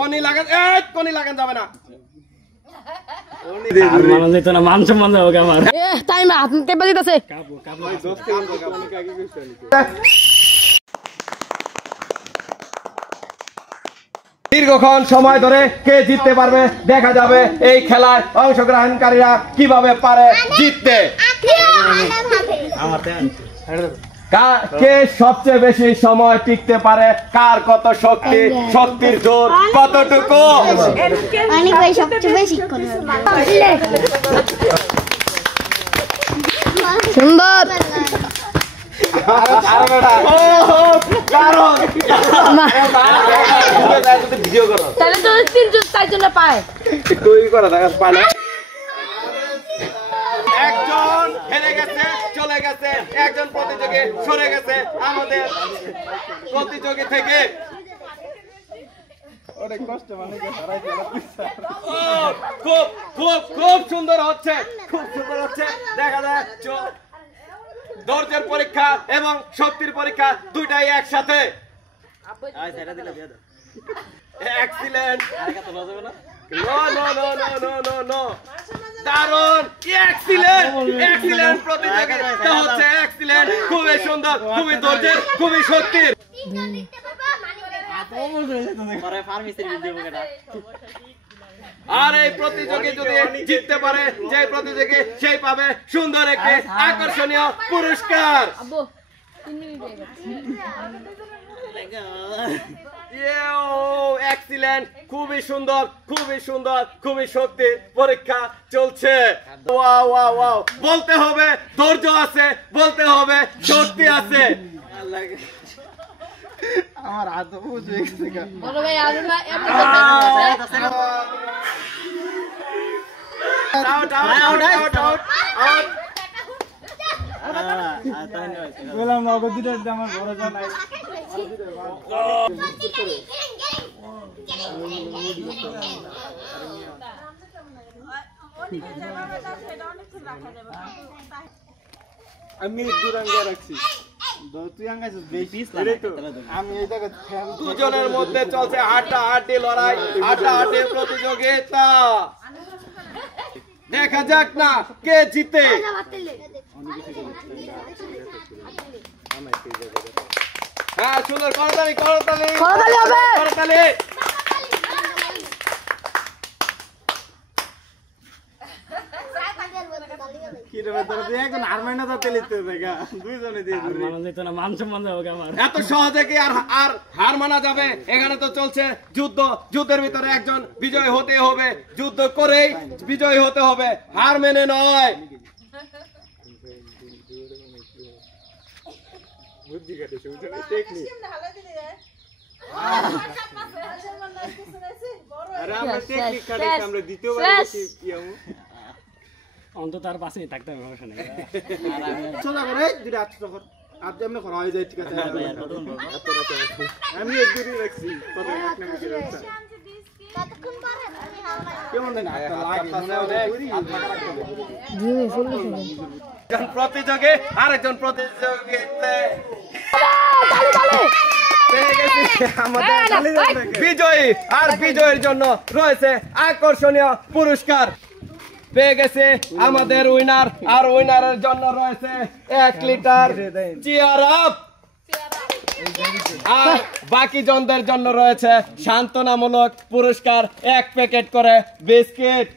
কোনি লাগান যাবে না। মান সম্মান যাবে আমার। তাই না হাত টেপা দিতেছে। দীর্ঘক্ষণ সময় ধরে কে জিততে পারবে দেখা যাবে এই খেলায় অংশগ্রহণকারীরা কিভাবে পারে জিততে। কে সবচেয়ে বেশি সময় টিকতে পারে, কার কত শক্তি, শক্তির জোর কতটুকু। সুন্দর তাহলে তো 3 জন 4 জন পায়। একজন হেরে গেছে, চলে গেছে, একজন প্রতিযোগী সরে গেছে আমাদের প্রতিযোগী থেকে। খুব সুন্দর হচ্ছে, খুব সুন্দর হচ্ছে। দেখা যায় ধৈর্যের পরীক্ষা এবং শক্তির পরীক্ষা দুইটাই একসাথে। এক্সিলেন্ট, দারুণ, এক্সিলেন্ট প্রতিযোগিতা হচ্ছে, এক্সিলেন্ট, খুবই সুন্দর, খুবই ধৈর্যের, খুবই শক্তির। আর এই প্রতিযোগী যদি জিততে পারে, যে প্রতিযোগী সেই পাবে সুন্দর একটি আকর্ষণীয় পুরস্কার। এক্সিলেন্ট, খুবই সুন্দর, খুবই সুন্দর, খুবই শক্তির পরীক্ষা চলছে। বলতে হবে ধৈর্য আছে, বলতে হবে শক্তি আছে। আমার হাত বুঝে গেছে। বড় ভাই বললাম না ওকে দিতে আমার ভরসা নাই। আমি দুরাঙ্গা রাখছি, দুজনের মধ্যে চলছে হাড্ডাহাড্ডি লড়াই, হাড্ডাহাড্ডি প্রতিযোগিতা। দেখা যাক না কে জিতে। হ্যাঁ সুন্দর, করতালি করতালি করতালি। এত সহজে কি আর হার মানা যাবে? এখানে তো চলছে যুদ্ধ, যুদ্ধের ভিতরে একজন বিজয় হতে হবে, যুদ্ধ করেই বিজয় হতে হবে, হার মেনে নয়। অন্তত আর 5 মিনিট থাকতে হবে, সমস্যা নেই। সোজা করে দুটো হাত কর, আর যেমন করা হয়ে যায়, ঠিক আছে। আমি এক দূরই রাখছি, কত এক নামে কি রাখছ কেমন না একজন প্রতিযোগী আরেকজন প্রতিযোগিতে বিজয়ী, আর বিজয়ের জন্য রয়েছে আকর্ষণীয় পুরস্কার। পেয়ে গেছে আমাদের উইনার, আর উইনারের জন্য রয়েছে 1 লিটার চিয়ার আপ, আর বাকি জনদের জন্য রয়েছে সান্ত্বনামূলক পুরস্কার 1 প্যাকেট করে বিস্কিট।